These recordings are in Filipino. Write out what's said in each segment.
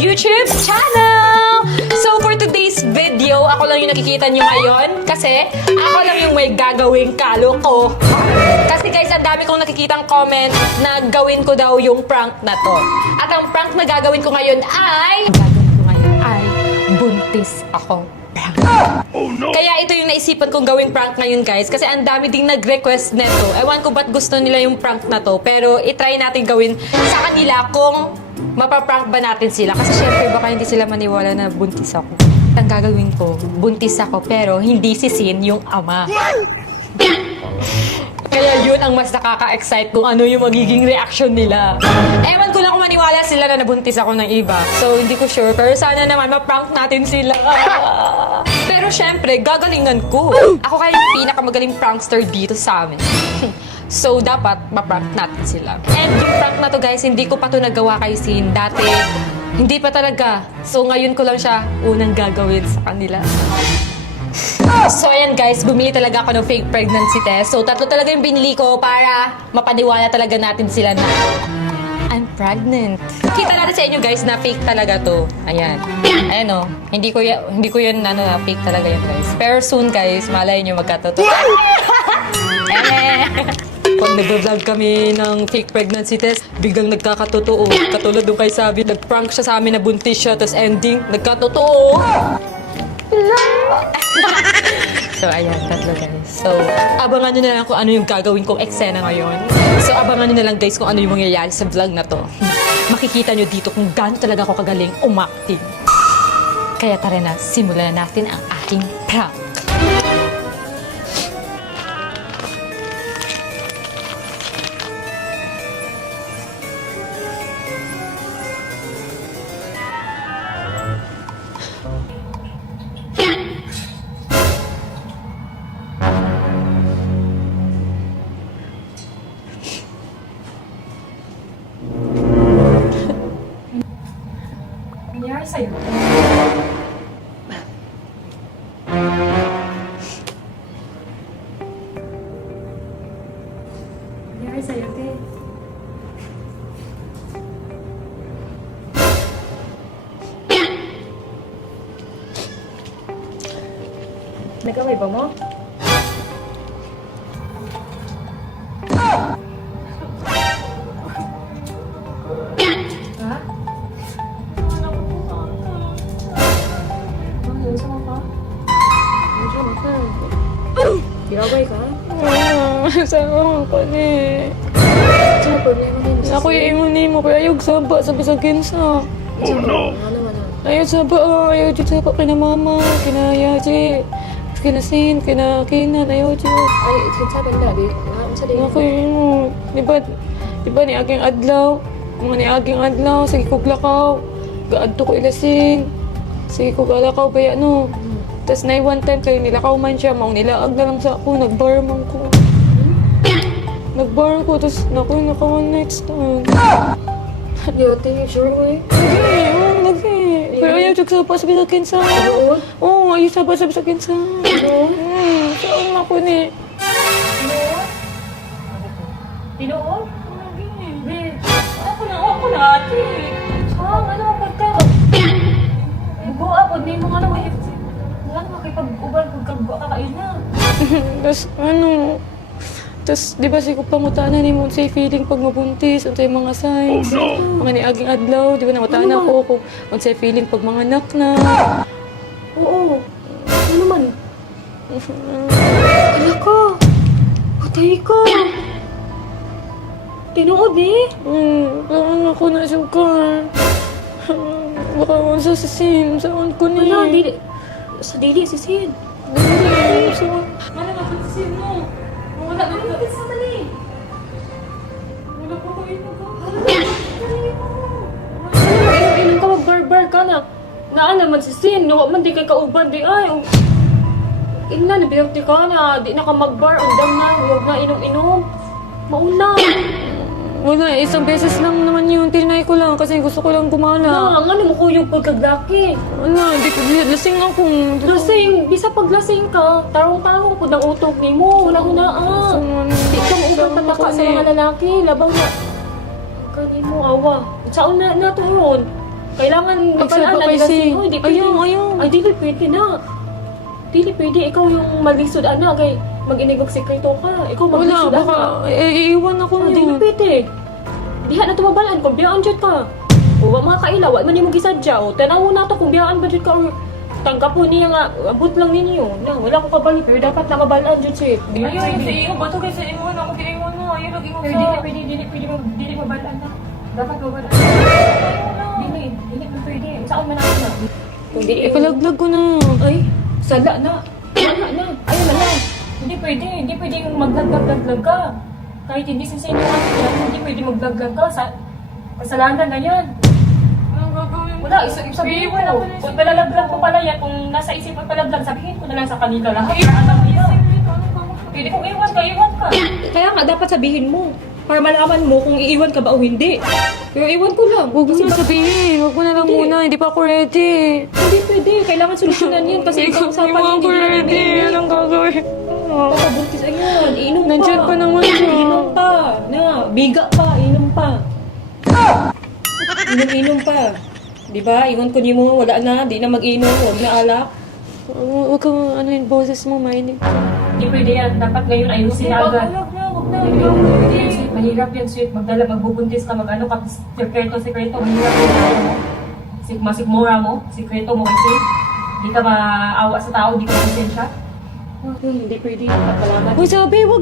YouTube channel! So for today's video, ako lang yung nakikita nyo ngayon kasi ako lang yung may gagawing kaloko. Kasi guys, ang dami kong nakikitang comment na gawin ko daw yung prank na to. At ang prank na gagawin ko ngayon ay buntis ako. Oh, no. Kaya ito yung naisipan kong gawing prank ngayon guys kasi ang dami ding nag-request neto. Ewan ko ba't gusto nila yung prank na to pero itry natin gawin sa kanila kung mapaprank ba natin sila kasi syempre baka hindi sila maniwala na buntis ako. Ang gagawin ko, buntis ako pero hindi si Sin yung ama. Kaya yun ang mas nakaka-excite kung ano yung magiging reaction nila. Ewan ko lang kung maniwala sila na nabuntis ako ng iba. So, hindi ko sure. Pero sana naman ma-prank natin sila. Pero syempre, gagalingan ko. Ako kaya yung pinakamagaling prankster dito sa amin. So, dapat ma-prank natin sila. And yung prank na to guys, hindi ko pa to nagawa kay Sin. Dati, hindi pa talaga. So, ngayon ko lang siya unang gagawin sa kanila. So, ayan guys, bumili talaga ako ng fake pregnancy test. So, tatlo talaga yung binili ko para mapaniwala talaga natin sila na I'm pregnant. Kita natin sa inyo guys na fake talaga to. Ayan. Ayan o. Hindi ko yun fake talaga yan guys. Pero soon guys, malay nyo magkatotoo. Pag nag-vlog kami ng fake pregnancy test, biglang nagkakatotoo. Katulad nung kay Sabi, nag-prank siya sa amin na buntis siya, tapos ending, nagkatotoo. So, ayan, tatlo guys. So, abangan nyo na lang kung ano yung gagawin kong eksena ngayon. So, abangan nyo na lang guys kung ano yung mangyayari sa vlog na to. Makikita nyo dito kung gaano talaga ako kagaling umacting. Kaya tara na, simulan na natin ang aking prank. Nangyari sa'yo? Nangyari sa'yo, te? Nag-away ba mo? Ginaway ka? Sama ko ni. Sino problema din? Ako yung imunin mo kaya ayog saba sabi sa ginsa. Oh no! Ano? Ayaw saba, ayaw dito saba kina mama, kina yaji, kina sin, kina kinan, ayaw dito. Ay, sabi nila, di? Ako yung, di ba ni aging adlaw? Mga ni aging adlaw, sige ko glakaw. Gaadto ko ilasin. Sige ko galakaw baya no. Tapos na one time kayo nilakaw man siya, maong nilaag na lang sa ako, nag-bar man ko. Nag-bar ko, tapos naka one night stand. Yote, sure way? Lagi. Pero ayaw siya saba sabi sa kinsa. Oo? Oo, ayaw saba sabi sa kinsa. Oo? Saan ako ni? Tinoon? Lagi. Ako na, ate. Ano ang pagka? Buwa po, di mo nga naman wala naman kayo pag-uban, pagkagwa ka kayo na. Tapos di ba si ko pangutanan ni mo sa feeling pag mabuntis, unsay mga signs. Mga niaging adlaw, di ba nangutanan ako kung unsay feeling pag mga anak na. Oo. Ano man? Ala ka. Patay ka. Tinood eh. Parang ako na sukar. Baka ako sa Sin, saan ko ni. Wala, dili. Sa dili, si Sin. Dili, saan? Mana na sa Sin mo? Wala na ito. Sa mali. Wala pa ko ito ka. Inom ka, mag-bar-bar ka na. Naan naman si Sin. Nawa man di kay kauban di ay. Ina, nabiyakti ka na. Di na ka mag-bar. Undang na. Huwag na inom-inom. Mauna. Wala, isang beses lang naman yun. Tinay ko lang kasi gusto ko lang gumana. Ang ano mo ko yung pagkaglaki. Wala, hindi ko lasing ako. Lasing, bisa pag lasing ka, tarong-tarong po ng utok ni mo. Wala ko na Di ka maubang pataka sa mga lalaki. Labaw na. Kani mo, awa. Saan na ito yun? Kailangan Excited mapalaan pa ang kasi. lasing mo. Hindi pwede. Ayaw. Ay, dili pwede na. Dili pwede. Ikaw yung malisod, ana. Kay mag-inigog sekreto ka. Ikaw Wala, malisod, baka iiwan ako Dili niyo. pwede. Diha na tumabalaan kung biyaan dyan ka. O, mga kailaw, man yung gisadya. O, tanaw na to kung biyaan ba dyan ka. Or tanggap po niya nga, abot lang ninyo. Na, wala ko kabalik. Pero dapat na mabalaan dyan siya. Ayaw, sa iyo. Bato kayo sa iyo. Ako kaiwan mo. Ayaw, lagi mo Pero sa... dili mabalaan na. Dapat mabalaan. Dili pwede. Saan man ako na? Kung dili, Ipalaglag ko na. ay, sala na. Sala na. Ayaw na lang. Hindi pwede. Hindi pwede maglaglag ka. Kahit hindi sa inyo yan, hindi pwede maglaglag ka. Kasalanan na yan. Anong gagawin mo? Wala, sabihin ko. Kung palalaglag ko pala yan, kung nasa isip ko palaglag, sabihin ko na lang sa kanila lahat. Alam mo yun. Pwede kung iwan ka. Kaya nga, dapat sabihin mo. Para malaman mo kung iiwan ka ba o hindi. Pero iwan ko lang. Huwag mo na sabihin. Huwag mo na lang Hindi. muna. Hindi pa ako ready. Hindi pwede. Kailangan solusyonan yan kasi ikaw usapan Hindi mo ako ready. Anong gagawin? Papabuntis, ayun. Inom pa. Nandiyan pa naman siya. Inom pa. Na, biga pa. Inom pa. Inom pa. Diba? Iwan ko niyo mo. Wala na. Di na mag-inom. Huwag na alak. Huwag kang ano yung boses mo, mainit. Hindi pwede yan. Dapat ngayon ayusin na agad. Sweet, mahirap yan, sweet. Magbubuntis ka, mag-ano ka, sekreto. Mahirap yan. Masikmura mo, sekreto mo kasi. Hindi ka maawa sa tao, hindi ka konsensya. Hindi pwede. Pagkalaman. Huwag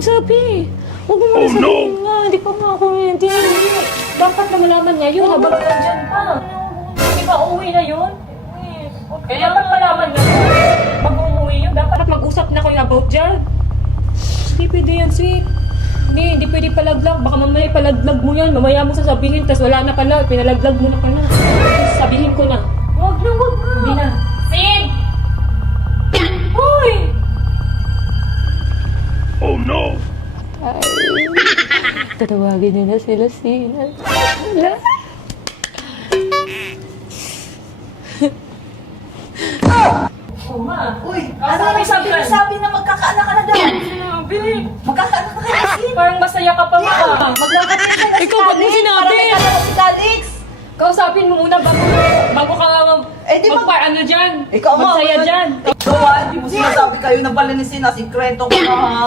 sabi. Huwag mo muna sabihin nga. Hindi pa nga ako ready. Dapat na malaman niya yun. Habang nandyan pa. Hindi ba uuwi na yun? Kaya dapat malaman na yun. Pag uuwi yun, dapat mag-usap na kayo about dyan. Hindi pwede yan, sweet. Hindi pwede palaglag. Baka mamaya palaglag mo yan. Mamaya mo sasabihin, tas wala na pala. Pinalaglag mo na pala. Sabihin ko na. Wag na. Hindi na. Sid! Hoy! Tatawagin niyo na sila sila. Wala. Oh, ma. Uy, ano yung sabi na magkakaanak ka na daw? Bili. Magkakaanak ka na kasi. Parang masaya ka pa, ma. Maglakad na siya na si Ikaw, ba't mo Calix. sinabi? Para may kasama si Calix. Kausapin mo muna bago ka Eh, di ba- magpa-ano dyan. Ikaw nga. Magsaya dyan. Ikaw hindi mo sinasabi kayo ng palinisin na sikreto ko na ha.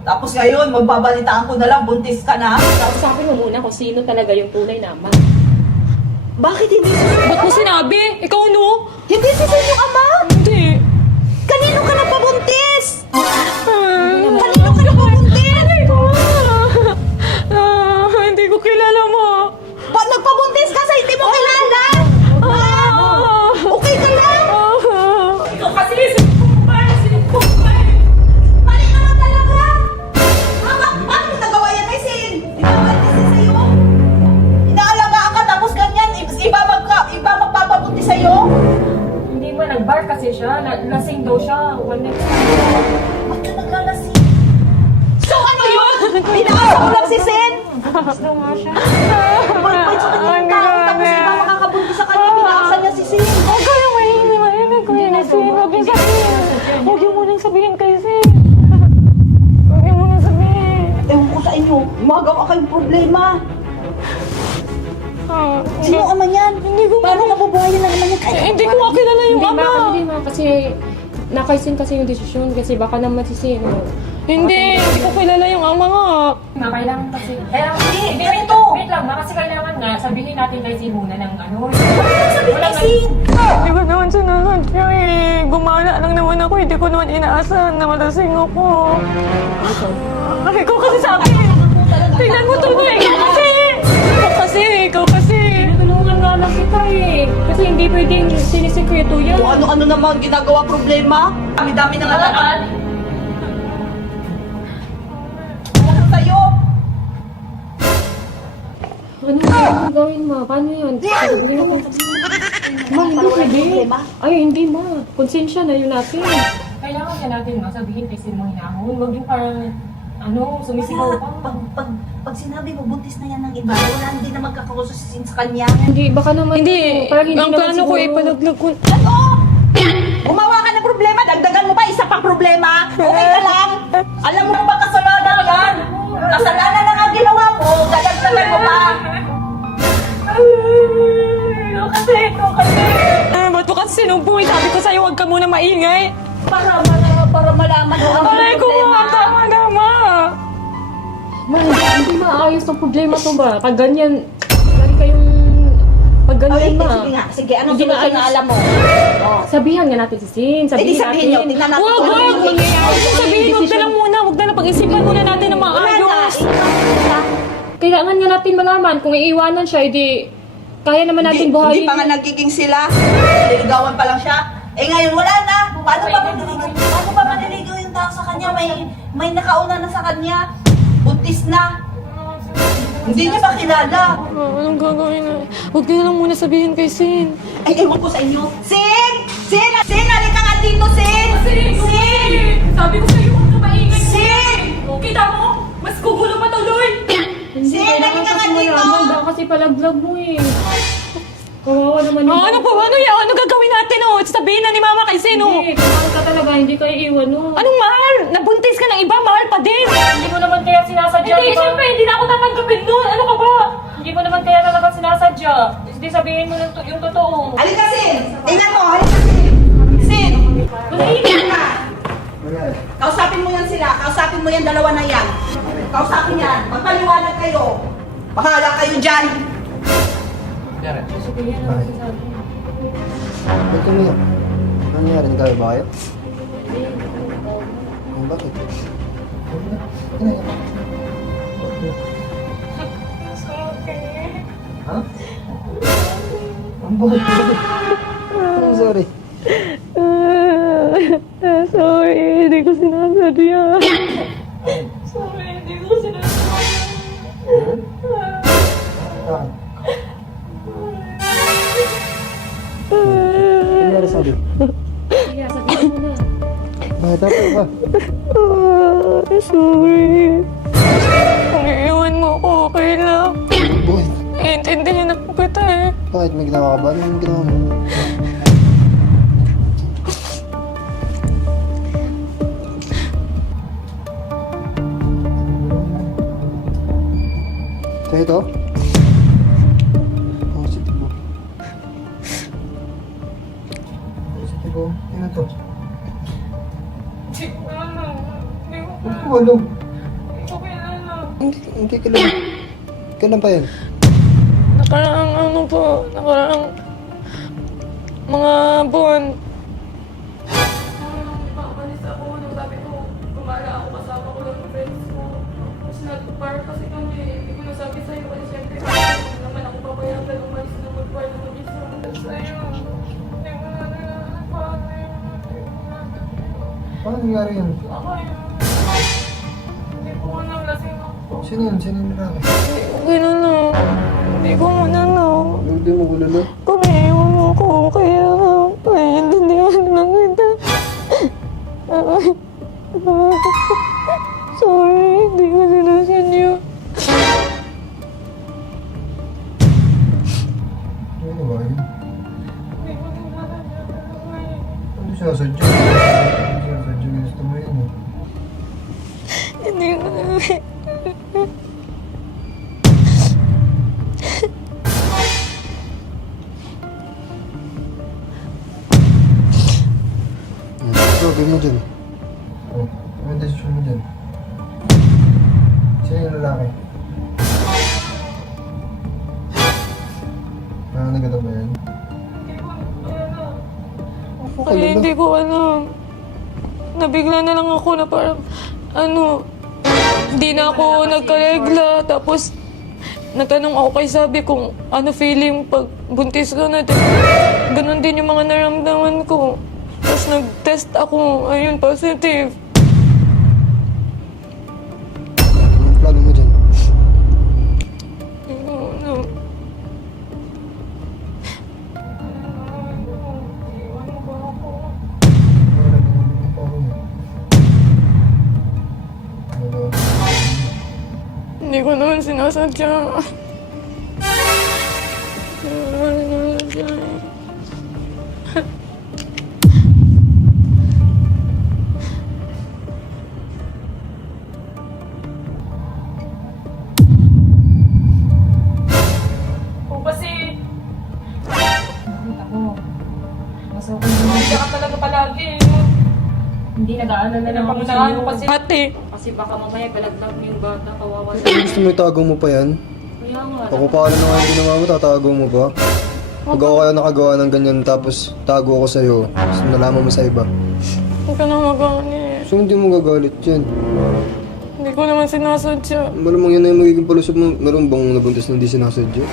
Tapos ngayon, magbabalitaan ko na lang, buntis ka na. Kausapin mo muna kung sino talaga yung tunay na ama. Bakit hindi si Ba't mo sinabi? Ikaw no? Hindi si Sin yung ama? Hindi. Kanino ka nagpabuntis? Kanino Kanino ka nagpabuntis? Hindi ko kilala mo. Ba't nagpabuntis ka sa hindi mo kilala? Okay ka lang? Ikaw kasi, sinipukbay. Mali ka lang talaga! Bakit mo nagawa yan kay Sin? Di ba ba si sa'yo? Inaalagaan ka tapos ganyan, iba magpapabuntis sa'yo? Hindi ba, nag-bar kasi siya. Lasing daw siya. One next Ba't ka naglalasing? So ano yun? Pinaasa mo lang si Sin? daw nga siya. Boyfriend sa kanya yung tao, tapos iba makakabuntis sa kanya, pinaasa niya si Sin. Huwag kayong mahinig ko yun, Sin. Huwag yung sabihin. Huwag yung munang sabihin kay Sin. Huwag yung munang sabihin. Ewan ko sa inyo, gumagawa kayong problema. Sino ama niyan? Hindi ko Paano mabubuhayan na naman yan? Hindi ko nga kilala yung ama. Hindi ma, kasi nakaisin kasi yung desisyon kasi baka naman si Sino. Hindi ko kilala yung ama nga. Kailangan kasi. Kaya, Hindi, wait ganito. lang, kasi kailangan nga, sabihin natin kay Sin muna ng ano. Sabi kay Sin. Hindi ko naman sinunod siya eh. Gumana lang naman ako. Hindi ko naman inaasahan na malasing ako. Ikaw kasi sabi. Tingnan mo tuloy. Ikaw kasi. Tinulungan nga lang kita eh. Kasi hindi pwedeng sinisikreto yan. Kung ano-ano naman ginagawa problema. Dami-dami na nga lahat. Ano sa'yo? Ano ang gawin mo? Paano yan? Sasabihin ako. Ma, hindi pwede. Ay, hindi ma. Konsensya na yun natin. Kailangan ka natin ma, sabihin kay Sin mo hinahon. Huwag yung parang, sumisigaw pa. Pag sinabi mo, buntis na yan ng iba, wala hindi na magkakagusto si Sin sa kanya. Hindi, baka naman. Parang hindi Ang naman plano ko siguro. ipalaglag ko. Ano? Gumawa ka ng problema, dagdagan mo pa, isa pang problema. Okay ka lang? Alam mo ba kasalanan yan? Kasalanan na nga ginawa mo, dadagdagan mo pa. Kasi, maingay. Para malaman mo ang Aray ko nga, tama na, ma. Ma, hindi maayos ang problema to ba? Pag ganyan, lagi kayong... Pag ganyan, ma. Sige nga, sige. Anong Hindi solusyon na maayos. alam mo? Oh. Sabihan nga natin si Sin. Eh, di Sabihin sabihin nyo. natin. Tingnan natin. Wag, kung ano wag. yung mangyayari. Huwag sabihin, huwag na lang muna. Huwag na lang pag-isipan muna natin ng Wala na. maayos. Kailangan nga natin malaman kung iiwanan siya, edi kaya naman natin Hindi buhayin. pa nga nagiging sila. Niligawan pa lang siya. Eh ngayon wala na. Paano pa maniligaw yung tao sa kanya? May nakauna na sa kanya. Buntis na. Hindi niya ba kilala? Anong gagawin na? Huwag niyo na lang muna sabihin kay Sin. Ay, ewan ko sa inyo. Sin! Sin! Sin! Halika nga dito, Sin! Sin! Sabi ko sa'yo, huwag ka maingay. Sin! Kita mo? Mas gugulo pa tuloy. Sin! Halika nga dito! Baka kasi palaglag mo eh. Kawawa naman yung... Ano po? Ano yan? Ano gagawin natin, oh? Sabihin na ni Mama kay Sino. Hindi, kung mahal ka talaga, hindi ka iiwan, no? Anong mahal? Nabuntis ka ng iba, mahal pa din. Hindi mo naman kaya sinasadya, Hindi, di ba? siyempre, hindi na ako tatanggapin nun. Ano ka ba? Hindi mo naman kaya talaga sinasadya. Hindi sabihin mo yung totoo. Halika, Sin! Tingnan mo! Halika, Sin! Sin! Halika ka! Kausapin mo yan sila. Kausapin mo yan, dalawa na yan. Kausapin yan. Magpaliwanag kayo. Bahala kayo dyan. Ba't kami yan? Ano nangyari? Nagkaya ba kayo? Bakit? Ha? Ang bakit? Ang sorry. Sorry, hindi ko sinasadya. Bakit? Ano nangyari sa'yo? Kaya sabihin mo na. Bakit ako ba? Sorry. Kung iiwan mo ako, okay lang. Bakit? Iintindihan na po kita eh. Bakit? May ginawa ka ba? Anong ginawa mo? Sa'yo ito? Positive mo. Positive mo? Ano to? Hindi ko alam. Hindi ka lang. Kailan pa yan? Nakaraang ano po, nakaraang mga buwan. Pakapalis ako, nung sabi ko, gumala ako kasama ko lang ng friends ko. Tapos nag-park kasi kami, hindi ko nasabi sa'yo kasi syempre hindi naman ako papayagan umalis na mag-park na mag-isa. Sa'yo, hindi mo na nalaman paano yun. Paano nangyari yan? Ako yun. Hindi ko alam, lasing ako. Sino yun? Sino yung lalaki? Okay na na. Hindi ko muna na. Hindi mo kulala. Kung iiwan mo ako, kaya paiintindihan lang kita. Sorry, hindi ko sinasadya. Ano ba yun? Hindi ko sinasadya. Ano sinasadya? Ano sinasadya? Gusto mo yun eh. Hindi ko na. Ito, game mo dyan. Oh, ano yung desisyon mo dyan? Sino yung lalaki? Nananagat ba yan? Okay Kaya lang hindi ko alam. Nabigla na lang ako na parang, hindi na ako nagkaregla. Tapos, nagtanong ako kay Sabi kung ano feeling pag buntis ka na. Ganon din yung mga naramdaman ko. Tapos nag-test ako, ayun, positive. Anong plano mo dyan? Hindi ko alam. Wala na yung plano mo. Hindi ko naman sinasadya. Hindi ko naman sinasadya. Kung kasi... Ako, nasa Hindi ka talaga palagi. Hindi nag-aano na lang ako Pangunahan sa'yo. mo kasi. Ate. Kasi baka mamaya balaglag mo yung bata, kawawa na. Gusto mo itago mo pa yan? Kaya nga, Ako paano na nga yung ginawa mo, tatago mo ba? Pag ako kayo nakagawa ng ganyan tapos tago ako sa'yo, tapos nalaman mo sa iba. Huwag ka na magalit. So hindi mo gagalit yan. Hindi ko naman sinasadya. Malamang yan na yung magiging palusot mo. Meron bang nabuntis na hindi sinasadya?